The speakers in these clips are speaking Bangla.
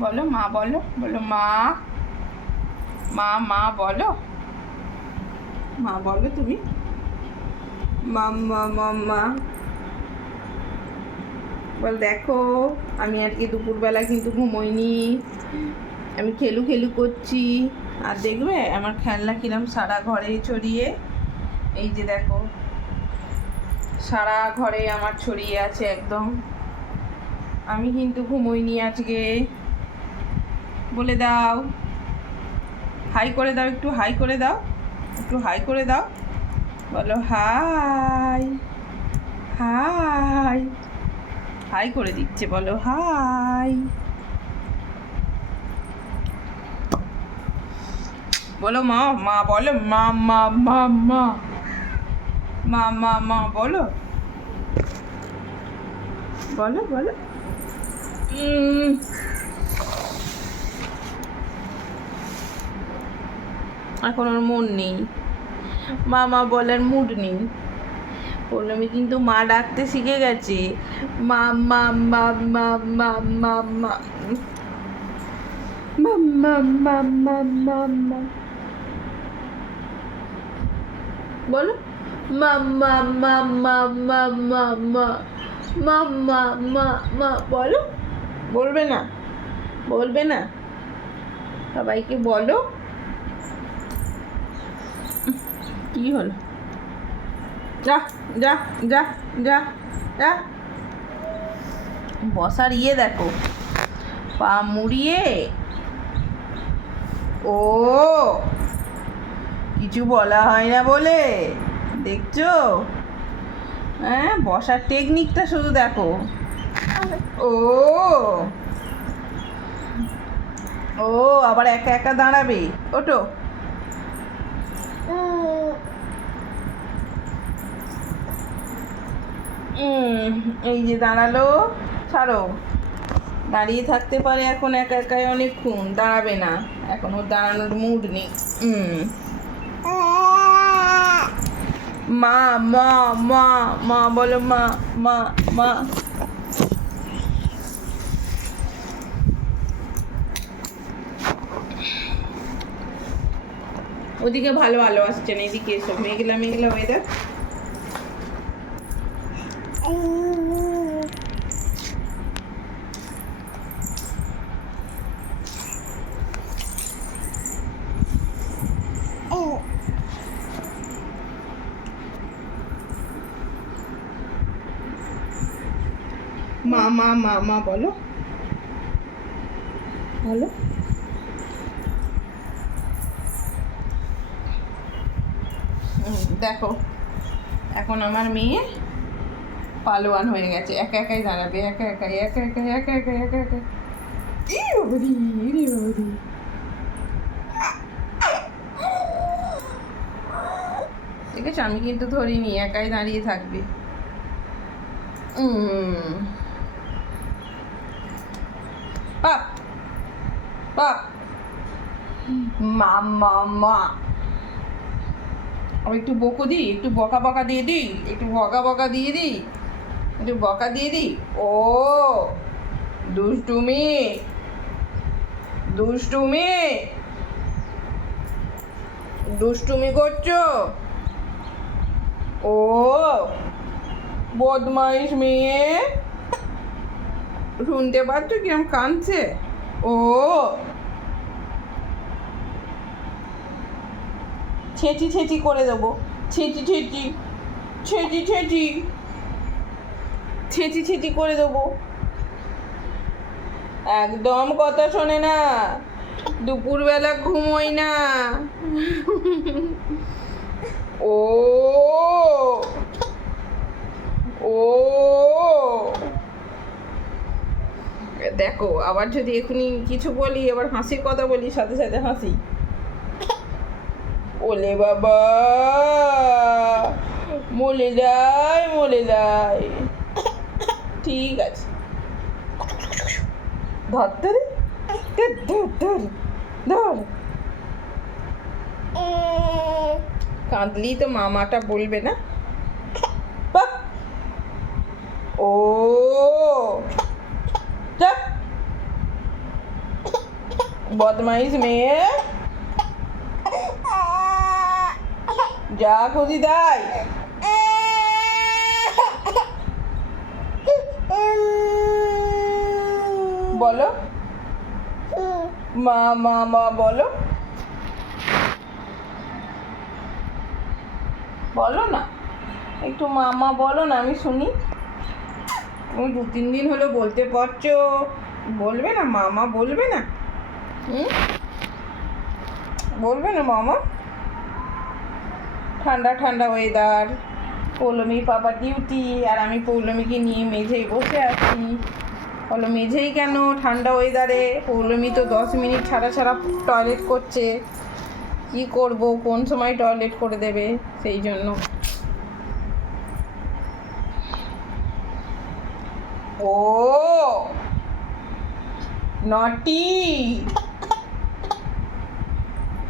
বলো, মা বলো বলো, মা। মা মা, বলো। মা, বলো তুমি। মাম্মা মাম্মা বল, দেখো, আমি আজকে দুপুরবেলা কিন্তু ঘুমোইনি। আমি খেলু খেলু করছি। আর দেখবে, আমার খেলনা কিরম সারা ঘরে ছড়িয়ে। এই যে দেখো, সারা ঘরে আমার ছড়িয়ে আছে একদম। আমি কিন্তু ঘুমোইনি আজকে। বলে দাও। হাই করে দাও, একটু হাই করে দাও। একটু হাই করে দাও। বলো হাই হাই। হাই করে দিচ্ছে, বলো হাই। বলো মা মা, বলো মা মা মা মা। মা মা মা, বলো। বলো বলো। এখন ওর মন নেই। মামা বলার মুড নেই। পল্লমী কিন্তু মা ডাকতে শিখে গেছে। মা। বলো বলো, বলবে না বলবে না। সবাইকে বলো। কি হলো? যা যা যা যা যা। বসার ইয়ে দেখো। পা মুড়িয়ে। ও, কিছু বলা হয় না বলে। দেখছ? হ্যাঁ বসার টেকনিকটা শুধু দেখো। ও। ও, আবার একা একা দাঁড়াবে। ওটো এই যে দাঁড়াল, ছাড়ো। দাঁড়িয়ে থাকতে পারে এখন একা একাই অনেকক্ষণ, দাঁড়াবে না। এখন ওর দাঁড়ানোর মুড নেই। মা মা মা মা, বলো মা মা মা। ওদিকে ভালো আলো আসছে না, এদিকে এসো। মেঘলা মেঘলা ওয়েদার মা মা মা মা বলো বলো দেখো এখন আমার মেয়ে পালোয়ান হয়ে গেছে। একা একাই দাঁড়াবে, একা একাই, একা একা একা একা একা একা বাবারি। দেখেছ, আমি কিন্তু ধরিনি, একাই দাঁড়িয়ে থাকবে। পাপ পাপ মা একটু বকো দিই একটু বকা বকা দিয়ে দিই একটু বকা বকা দিয়ে দিই একটু বকা দিয়ে দিই। ও, দুষ্টুমি দুষ্টুমি দুষ্টুমি করছ? ও, বদমাইশ মেয়ে। শুনতে পাচ্ছ কিরম কাঁদছে। ও, ছেঁচি ছেঁচি করে দেবো। ছেঁচি ছেঁচি ছেঁচি ছেঁচি। ছেঁচি ছেঁচি করে দেবো। একদম কথা শোনে না। দুপুরবেলা ঘুমোই না। ও। ও। দেখো, আবার যদি এখনই কিছু বলি আবার হাসির কথা বলি, সাথে সাথে হাসি। ওলে বাবা, মলে যায় মলে যায়। ঠিক আছে। ধর ধর ধর ধর কাঁদলি তো মামাটা বলবে না! ও। বদমাইশ মেয়ে। যা খুশি তাই বলো। মা মা মা, বলো। বলো না। একটু মামা বলো না, আমি শুনি। তুমি দু, তিন দিন হলো বলতে পারছ। বলবে না মামা বলবে না। হুম? বলবে না, মামা। ঠান্ডা ঠান্ডা ওয়েদার পৌলমি পাপা ডিউটি আর আমি পৌলমিকে নিয়ে মেঝেই বসে আছি। বলো মেঝেই কেন? ঠান্ডা ওয়েদারে পৌলমি তো দশ মিনিট ছাড়া ছাড়া টয়লেট করছে। কি করব? কোন সময় টয়লেট করে দেবে? সেই জন্য। ও! নটি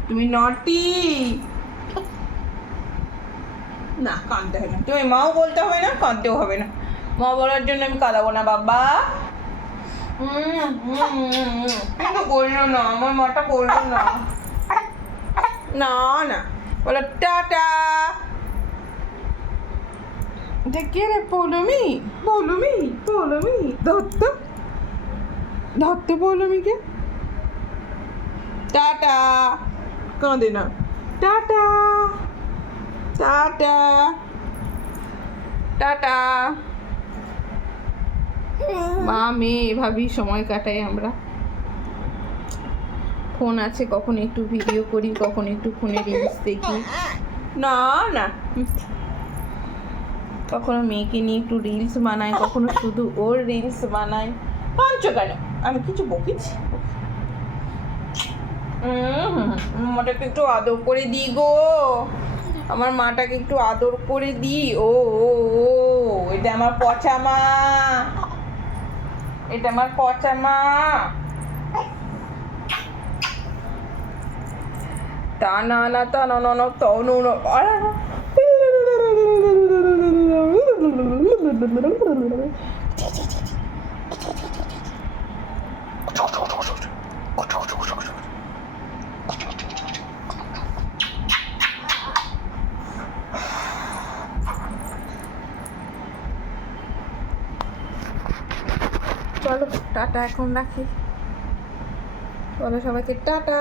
তুমি নটি না কাঁদতে হবে না। তুমি মাও বলতে হবে না কাঁদতেও হবে না। মা বলার জন্য আমি কাঁদাবো না, বাবা। কিন্তু বলল না আমার মাটা বলল না। না না। বলো টাটা। এটা কে রে পৌলমি? পৌলমি পৌলমি। ধরতো। ধরতো পৌলমিকে? টাটা। কাঁদে না। টাটা। টাটা। টাটা। মা, মেয়ে, এভাবেই সময় কাটাই আমরা। ফোন আছে, কখন একটু ভিডিও করি, কখন একটু ফোনে রিলস দেখি। না না। কখনো মেয়েকে নিয়ে একটু রিলস বানাই, কখনো শুধু ওর রিলস বানাই। পাঞ্চ কেন আমি কিছু বকেছি। মাটাকে একটু আদর করে দিই গো। আমার মাটাকে একটু আদর করে দিই। ও, এটা আমার পচা মা। এটা আমার পচা মা তা না না তা না না না তাও নো নো আরে না। চলো টাটা এখন রাখি। বলো সবাইকে টাটা।